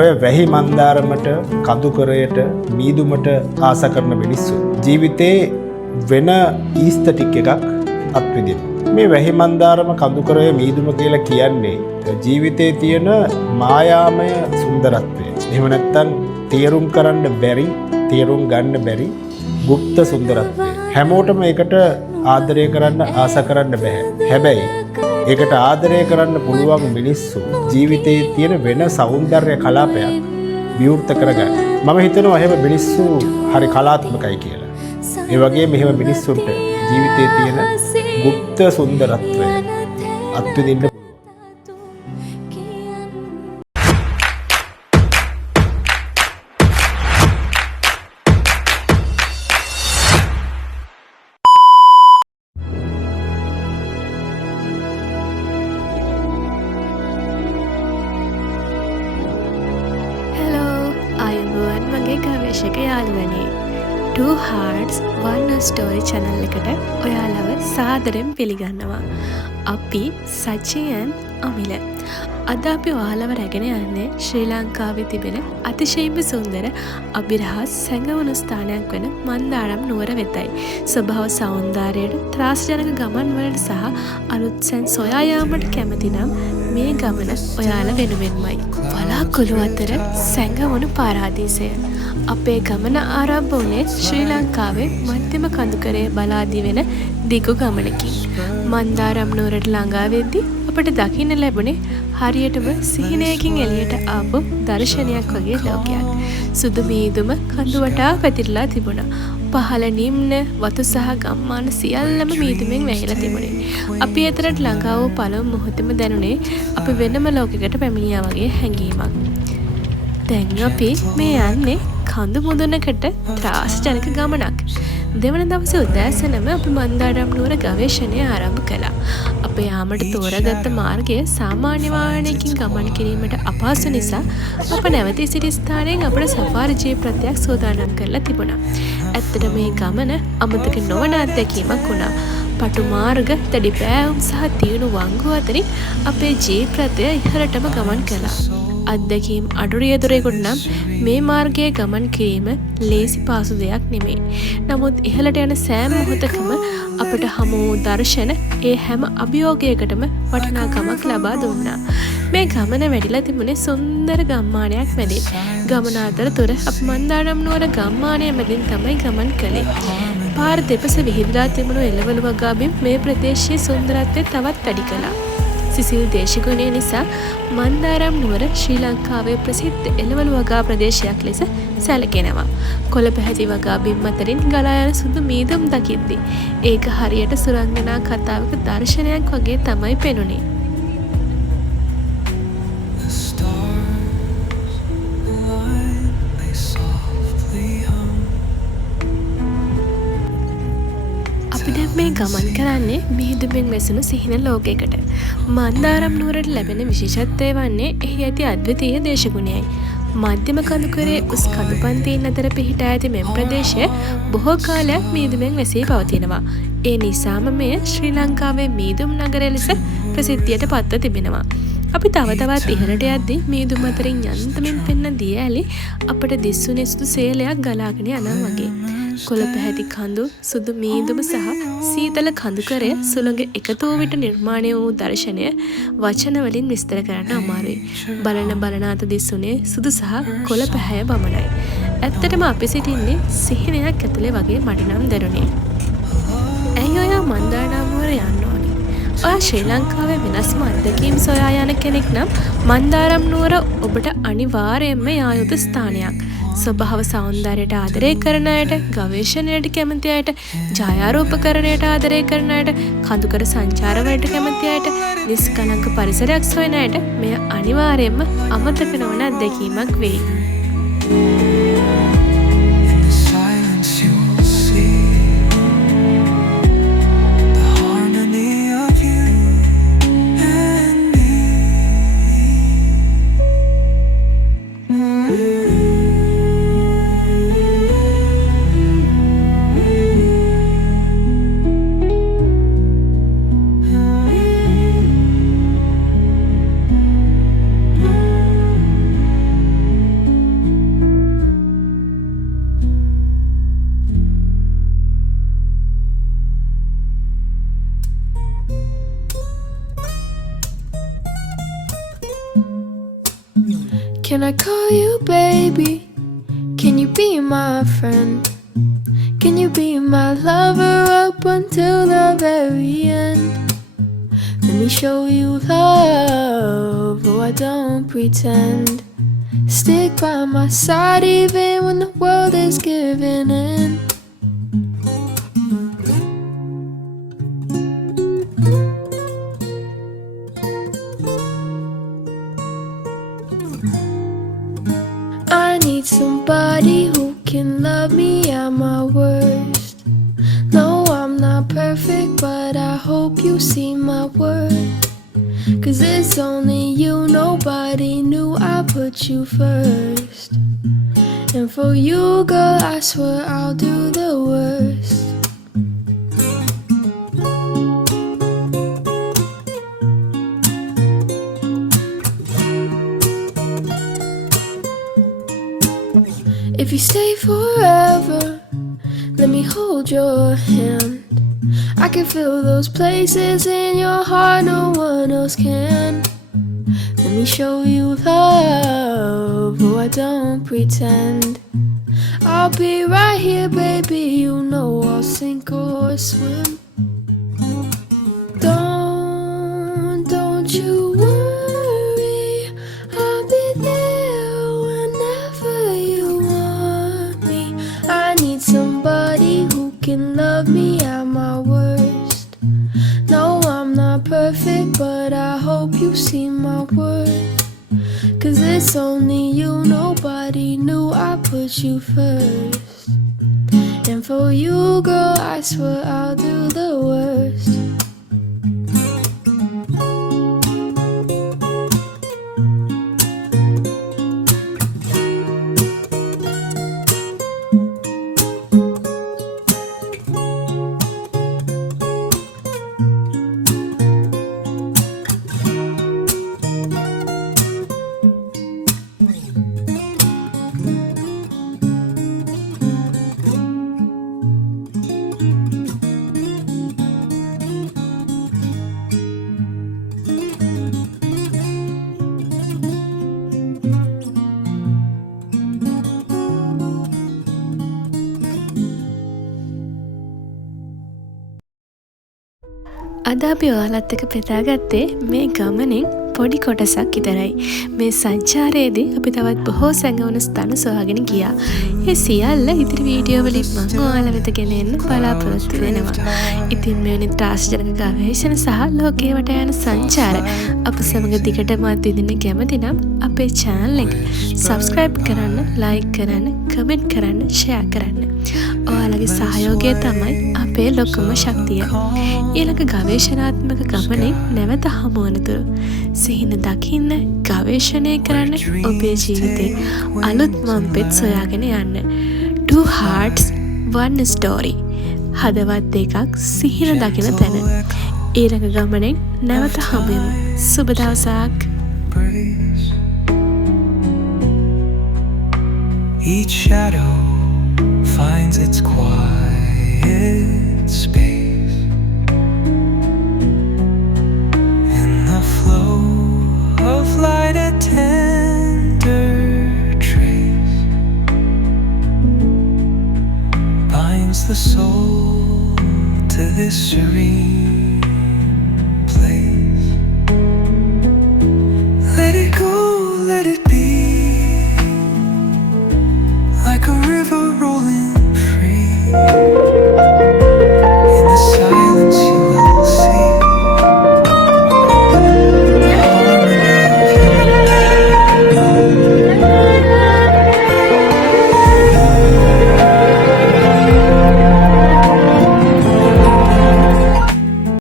ඔය වැහි මන්දාරමට කඳුකරයට මීදුමට ආස කරන මිනිස්සු ජීවිතේ වෙන ඊස්තටික් එකක් අත්විඳින. මේ වැහි මන්දාරම කඳුකරය මීදුම කියලා කියන්නේ ජීවිතේ තියෙන මායාමය සුන්දරත්වය. එහෙම නැත්නම් තේරුම් කරන්න බැරි, තේරුම් ගන්න බැරි গুপ্ত සුන්දරත්වය. හැමෝටම ඒකට ආදරය කරන්න ආස කරන්න බෑ. හැබැයි ඒකට ආදරය කරන්න පුළුවන් මිනිස්සු ජීවිතයේ තියෙන වෙන සෞන්දර්ය කලාපයක් විවෘත කරගන්න. මම හිතනවා එහෙම මිනිස්සු හරි කලාත්මකයි කියලා. ඒ වගේ මෙහෙම මිනිස්සුන්ට ජීවිතයේ තියෙන গুপ্ত සුන්දරත්වය අත්විඳින්න Two Hearts One Story channel එකට ඔයාලව සාදරයෙන් පිළිගන්නවා. අපි සචින් අමිල. අද අපි ඔයාලව රැගෙන යන්නේ ශ්‍රී ලංකාවේ තිබෙන අතිශයින්ම සුන්දර අභිරහස් සැඟවුණු ස්ථානයක් වෙන මන්දාරම් නුවර වෙතයි. ස්වභාව සෞන්දර්යයට ත්‍රාසජනක ගමන් වලට සහ අලුත් සැන් සොයා යාමට කැමති නම් මේ ගමන ඔයාලා වෙනුවෙන්මයි. වලාකුළු අතර සැඟවුණු පාරාදීසය. අපේ ගමන ආරම්භ වුණේ ශ්‍රී ලංකාවේ මධ්‍යම කඳුකරේ බලාදී වෙන දිගු ගමනකින්. මන්දාරම් නුවරට ළඟා වෙද්දී අපට දකින්න ලැබුණේ හරියටම සිහිනයකින් එළියට ආපු දර්ශනයක් වගේ ලෝකයක්. සුදු මීදුම කඳු වටා පැතිරලා තිබුණා. පහළ නිම්න වතු සහ ගම්මාන සියල්ලම මීදුමෙන් වැහිලා තිබුණේ. අපි එතරට ළඟා වූ පළමු මොහොතේම දැනුනේ අපි වෙනම ලෝකයකට පැමිණියා වගේ හැඟීමක්. දැන් අපි මේ යන්නේ කඳු මුදුනකට ත්‍රාසජනක ගමනක්. දෙවන දවසේ උදෑසනම අපි මන්දාරම් නුවර ගවේෂණය ආරම්භ කළා. අප යාමට තෝරාගත් මාර්ගය සාමාන්‍ය වාහනයකින් ගමන් කිරීමට අපහසු නිසා අප නැවතී සිටි ස්ථානයෙන් අපට සෆාරි ජීප්‍රත්‍යක් සූදානම් කරලා තිබුණා. ඇත්තට මේ ගමන අමතක නොවන අත්දැකීමක් වුණා. පටු මාර්ග, දැඩි පෑවුම් සහ තියුණු වංගු අතරින් අපේ ජීප්‍රත්‍ය ඉහළටම ගමන් කළා. අත්දැකීම් අඩුරියදුරෙකුට නම් මේ මාර්ගයේ ගමන් කිරීම ලේසි පාසු දෙයක් නෙමෙයි. නමුත් ඉහළට යන සෑම මොහොතකම අපට හමු වූ දර්ශන ඒ හැම අභියෝගයකටම වටිනාකමක් ලබා දුන්නා. මේ ගමන වැඩිලා තිබුණේ සුන්දර ගම්මානයක් මැදින්. ගමන අතරතුර අප මන්දාරම් නුවර ගම්මානය මැදින් තමයි ගමන් කළේ. පාර දෙපස විහිදලා තිබුණු එළවලු වගාබිම් මේ ප්‍රදේශයේ සුන්දරත්වය තවත් වැඩි කළා. සිසිල් දේශගුණය නිසා මන්දාරම් නුවර ශ්‍රී ලංකාවේ ප්‍රසිද්ධ එළවලු වගා ප්‍රදේශයක් ලෙස සැලකෙනවා. කොළ පැහැති වගා බිම් අතරින් ගලා යන සුදු මීදුම් දකිද්දී ඒක හරියට සුරංගනා කතාවක දර්ශනයක් වගේ තමයි පෙනුනේ. මේ ගමන් කරන්නේ මිහිදුමින් වැසුණු සිහින ලෝකයකට. මන්දාරම් නුවරට ලැබෙන විශේෂත්වය වන්නේ එහි ඇති අද්විතීය දේශගුණයයි. මධ්‍යම කඳුකරේ උස් කඳු පන්තිීන් අතර පිහිටා ඇති මෙම ප්‍රදේශය බොහෝ කාලයක් මීදුමෙන් වැසී පවතිනවා. ඒ නිසාම මෙය ශ්‍රී ලංකාවේ මීදුම් නගරය ලෙස ප්‍රසිද්ධියට පත්ව තිබෙනවා. අපි තව තවත් ඉහළට යද්දී මීදුම් අතරින් යන්තමින් පෙන්න දිය ඇලි අපට දිස්සුනේ සුදු සේලයක් ගලාගෙන යනවා වගේ. කොළ පැහැති කඳු, සුදු මීදුම සහ සීතල කඳුකරය සුළඟ එකතු වූ විට නිර්මාණය වූ දර්ශනය වචන වලින් විස්තර කරන්න අමාරුයි. බලන අත දිස්සුනේ සුදු සහ කොළ පැහැය පමණයි. ඇත්තටම අපි සිටින්නේ සිහිනයක් ඇතුලේ වගේ මට නම් දැනුනේ. ඇයි ඔයා මන්දාරම් නුවර යන්න ඕනි? ඔයා ශ්‍රී ලංකාවේ වෙනස්ම අත්දැකීම් සොයා යන කෙනෙක් නම් මන්දාරම් නුවර ඔබට අනිවාර්යයෙන්ම යා යුතු ස්ථානයක්. ස්වභාව සෞන්දර්යයට ආදරය කරන අයට, ගවේෂණයට කැමති අයට, ඡායාරූපකරණයට ආදරය කරන අයට, කඳුකර සංචාරවලට කැමති අයට, නිස්කලංක පරිසරයක් සොයන අයට මෙය අනිවාර්යයෙන්ම අමතක නොවන අත්දැකීමක් වෙයි. Can I call you baby? Can you be my friend? Can you be my lover up until the very end? Let me show you love, oh I don't pretend. Stick by my side even when the world is giving in. I need somebody who can love me at my worst. No, I'm not perfect, but I hope you see my worth. 'Cause it's only you, nobody knew I put you first. And for you, girl, I swear I'll do the worst. If you stay forever, let me hold your hand. I can feel those places in your heart no one else can. Let me show you love, oh I don't pretend. I'll be right here, baby, you know I'll sink or swim. Don't you worry, I'll be there whenever you want me. I need somebody who can love me at my worst. No, I'm not perfect, but I hope you see my worth. 'Cause it's only you, nobody knew I put you first. And for you, girl, I swear I'll do the worst. අද අපි ඔයාලත් එක්ක බෙදාගත්තේ මේ ගමනින් පොඩි කොටසක් විතරයි. මේ සංචාරයේදී අපි තවත් බොහෝ සැඟවුණු ස්ථාන සොයාගෙන ගියා. ඒ සියල්ල ඉදිරි වීඩියෝ වලින් මම ඔයාලා වෙත ගෙන එන්න බලාපොරොත්තු වෙනවා. ඉතින් මෙවැනි ත්‍රාසජනක ගවේෂණ සහ ලෝකයේ වට යන සංචාර අප සමග දිගටම අත්විඳින්න කැමති නම් අපේ channel එක subscribe කරන්න, like කරන්න, comment කරන්න, share කරන්න. ඔයාලගේ සහයෝගය තමයි අපේ ලොකුම ශක්තිය. ඊළඟ ගවේෂණාත්මක ගමනින් නැවත හමු වනතුරු සිහින දකින්න, ගවේෂණය කරන්න, ඔබේ ජීවිතේ අලුත් මම්පෙත් සොයාගෙන යන්න. Two Hearts One Story. හදවත් දෙකක් සිහින දකින තැන. ඊළඟ ගමනින් නැවත හමු වෙමු. සුබ දවසක්. Each shadow finds its quiet space in the flow of light, a tender trace binds the soul to this serene